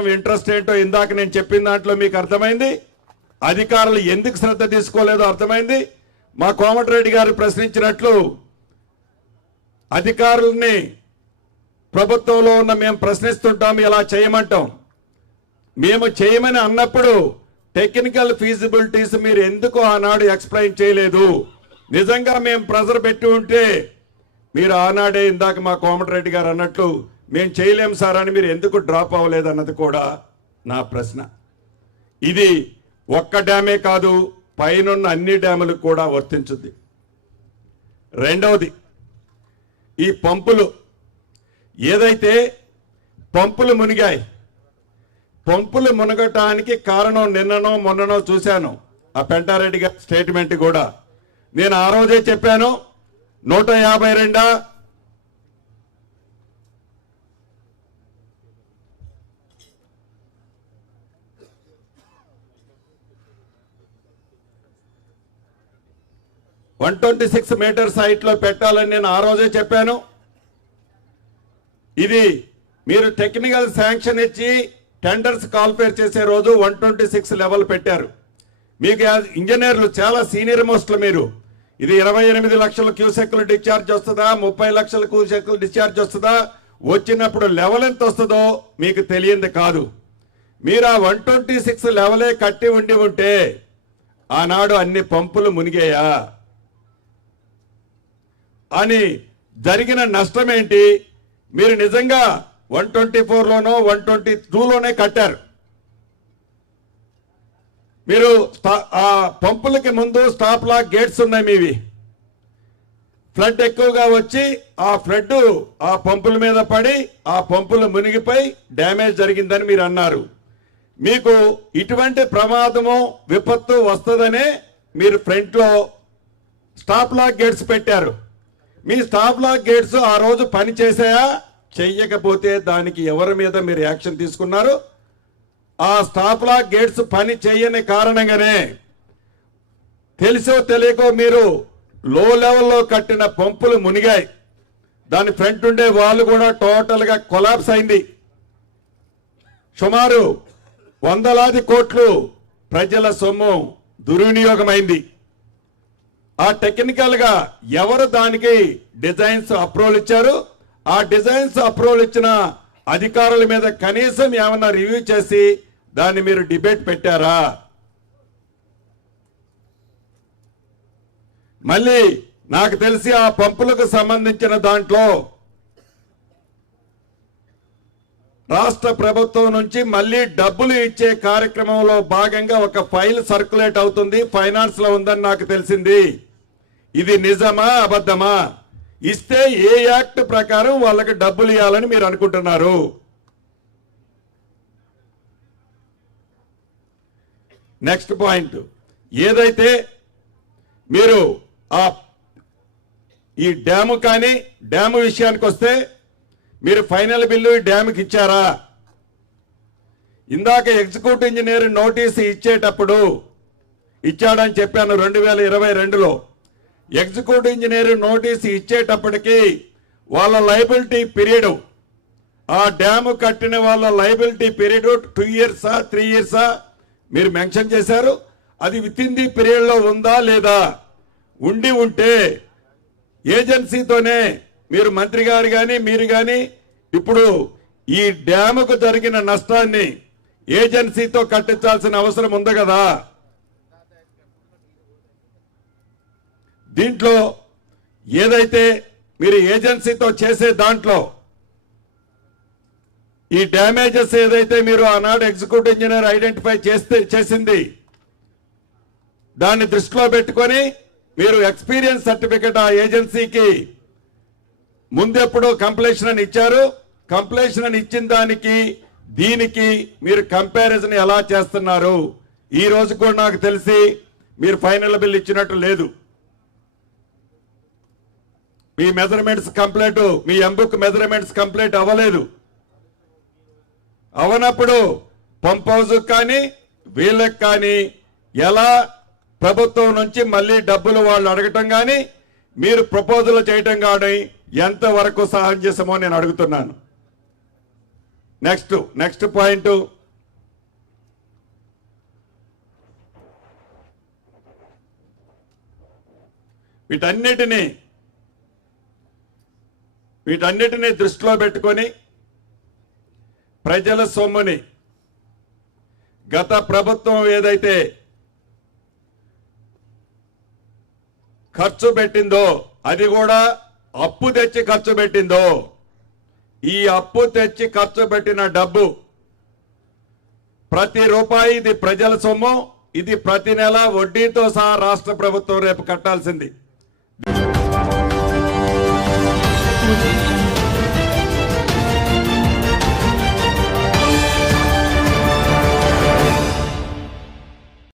ప్రభుత్వం ఇంట్రెస్ట్ ఏంటో ఇందాక నేను చెప్పిన దాంట్లో మీకు అర్థమైంది. అధికారులు ఎందుకు శ్రద్ధ తీసుకోలేదో అర్థమైంది. మా కోమటిరెడ్డి గారు ప్రశ్నించినట్లు అధికారుల్ని ప్రభుత్వంలో ఉన్న మేము ప్రశ్నిస్తుంటాం, ఇలా చేయమంటాం. మేము చేయమని అన్నప్పుడు టెక్నికల్ ఫీజిబిలిటీస్ మీరు ఎందుకు ఆనాడు ఎక్స్ప్లెయిన్ చేయలేదు? నిజంగా మేము ప్రెజర్ పెట్టి ఉంటే మీరు ఆనాడే ఇందాక మా కోమటిరెడ్డి గారు అన్నట్లు మేము చేయలేం సార్ అని మీరు ఎందుకు డ్రాప్ అవ్వలేదు అన్నది కూడా నా ప్రశ్న. ఇది ఒక్క డ్యామే కాదు, పైనున్న అన్ని డ్యాములకు కూడా వర్తించుద్ది. రెండవది, ఈ పంపులు ఏదైతే పంపులు మునిగాయి, పంపులు మునగటానికి కారణం నిన్ననో మొన్ననో చూశాను ఆ పెంటారెడ్డి గారి స్టేట్మెంట్ కూడా. నేను ఆ రోజే చెప్పాను 152 126 మీటర్స్ హైట్ లో పెట్టాలని నేను ఆ రోజే చెప్పాను. ఇది మీరు టెక్నికల్ శాంక్షన్ ఇచ్చి టెండర్స్ కాల్ఫేర్ చేసే రోజు 126 లెవెల్ పెట్టారు. మీకు ఇంజనీర్లు చాలా సీనియర్ మోస్ట్లు మీరు. ఇది 28 లక్షల క్యూసెక్లు డిశ్చార్జ్ వస్తుందా, 30 లక్షల క్యూసెక్లు డిశ్చార్జ్ వస్తుందా, వచ్చినప్పుడు లెవెల్ ఎంత వస్తుందో మీకు తెలియంది కాదు. మీరు ఆ 126 లెవెలే కట్టి ఉంటే ఆనాడు అన్ని పంపులు మునిగాయా అని జరిగిన నష్టం ఏంటి? మీరు నిజంగా 124లోనో 122లోనే కట్టారు. మీరు ఆ పంపులకి ముందు స్టాప్ లాక్ గేట్స్ ఉన్నాయి మీవి. ఫ్లడ్ ఎక్కువగా వచ్చి ఆ ఫ్లడ్ ఆ పంపుల మీద పడి ఆ పంపులు మునిగిపోయి డ్యామేజ్ జరిగిందని మీరు అన్నారు. మీకు ఇటువంటి ప్రమాదము విపత్తు వస్తుందనే మీరు ఫ్రంట్లో స్టాప్ లాక్ గేట్స్ పెట్టారు. మీ స్టాప్ లాక్ గేట్స్ ఆ రోజు పని చేసాయా? చెయ్యకపోతే దానికి ఎవరి మీద మీరు యాక్షన్ తీసుకున్నారు? ఆ స్టాప్ లాక్ గేట్స్ పని చేయని కారణంగానే తెలుసో తెలియకో మీరు లో లెవెల్లో కట్టిన పంపులు మునిగాయి. దాని ఫ్రంట్ ఉండే వాళ్ళు కూడా టోటల్గా కొలాప్స్ అయింది. సుమారు వందలాది కోట్లు ప్రజల సొమ్ము దుర్వినియోగమైంది. ఆ టెక్నికల్ గా ఎవరు దానికి డిజైన్స్ అప్రూవల్ ఇచ్చారు? ఆ డిజైన్స్ అప్రూవల్ ఇచ్చిన అధికారుల మీద కనీసం ఏమన్నా రివ్యూ చేసి దాన్ని మీరు డిబేట్ పెట్టారా? మళ్ళీ నాకు తెలిసి ఆ పంపులకు సంబంధించిన దాంట్లో రాష్ట్ర ప్రభుత్వం నుంచి మళ్ళీ డబ్బులు ఇచ్చే కార్యక్రమంలో భాగంగా ఒక ఫైల్ సర్క్యులేట్ అవుతుంది, ఫైనాన్స్ లో ఉందని నాకు తెలిసింది. ఇది నిజమా అబద్ధమా? ఇస్తే ఏ యాక్ట్ ప్రకారం వాళ్ళకి డబ్బులు ఇవ్వాలని మీరు అనుకుంటున్నారు? నెక్స్ట్ పాయింట్, ఏదైతే మీరు ఈ డ్యాము కానీ డ్యాము విషయానికి వస్తే మీరు ఫైనల్ బిల్లు డ్యాముకి ఇచ్చారా? ఇందాక ఎగ్జిక్యూటివ్ ఇంజనీర్ నోటీసు ఇచ్చేటప్పుడు ఇచ్చాడని చెప్పాను 2022లో. ఎగ్జిక్యూటివ్ ఇంజనీర్ నోటీసు ఇచ్చేటప్పటికి వాళ్ళ లయబిలిటీ పీరియడ్, ఆ డ్యాము కట్టిన వాళ్ళ లయబిలిటీ పీరియడ్ 2 ఇయర్సా 3 ఇయర్సా మీరు మెన్షన్ చేశారు. అది విత్ ఇన్ ది పీరియడ్ లో ఉందా లేదా? ఉంటే ఏజెన్సీతోనే మీరు మంత్రి గారు కానీ మీరు కానీ ఇప్పుడు ఈ డ్యాముకు జరిగిన నష్టాన్ని ఏజెన్సీతో కట్టించాల్సిన అవసరం ఉంది కదా. దీంట్లో ఏదైతే మీరు ఏజెన్సీతో చేసే దాంట్లో ఈ డ్యామేజెస్ ఏదైతే మీరు ఆనాడు ఎగ్జిక్యూటివ్ ఇంజనీర్ ఐడెంటిఫై చేసింది దాన్ని దృష్టిలో పెట్టుకొని మీరు ఎక్స్పీరియన్స్ సర్టిఫికెట్ ఆ ఏజెన్సీకి ముందెప్పుడు కంప్లీషన్ అని ఇచ్చారు. కంప్లీషన్ అని ఇచ్చిన దానికి దీనికి మీరు కంపారిజన్ ఎలా చేస్తున్నారు? ఈ రోజు కూడా నాకు తెలిసి మీరు ఫైనల్ బిల్ ఇచ్చినట్టు లేదు. మీ మెజర్మెంట్స్ కంప్లీట్, మీ ఎంబుక్ మెజర్మెంట్స్ కంప్లీట్ అవ్వలేదు. అవనప్పుడు పంప్ హౌస్ కానీ వీళ్ళకి కానీ ఎలా ప్రభుత్వం నుంచి మళ్ళీ డబ్బులు వాళ్ళు అడగటం కానీ మీరు ప్రపోజల్ చేయటం కానీ ఎంతవరకు సమంజసమో నేను అడుగుతున్నాను. నెక్స్ట్ పాయింట్, వీటన్నిటినీ దృష్టిలో పెట్టుకొని ప్రజల సొమ్ముని గత ప్రభుత్వం ఏదైతే ఖర్చు పెట్టిందో అది కూడా అప్పు తెచ్చి ఖర్చు పెట్టిందో, ఈ అప్పు తెచ్చి ఖర్చు పెట్టిన డబ్బు ప్రతి రూపాయి ఇది ప్రజల సొమ్ము, ఇది ప్రతి నెల వడ్డీతో సహా రాష్ట్ర ప్రభుత్వం రేపు కట్టాల్సింది.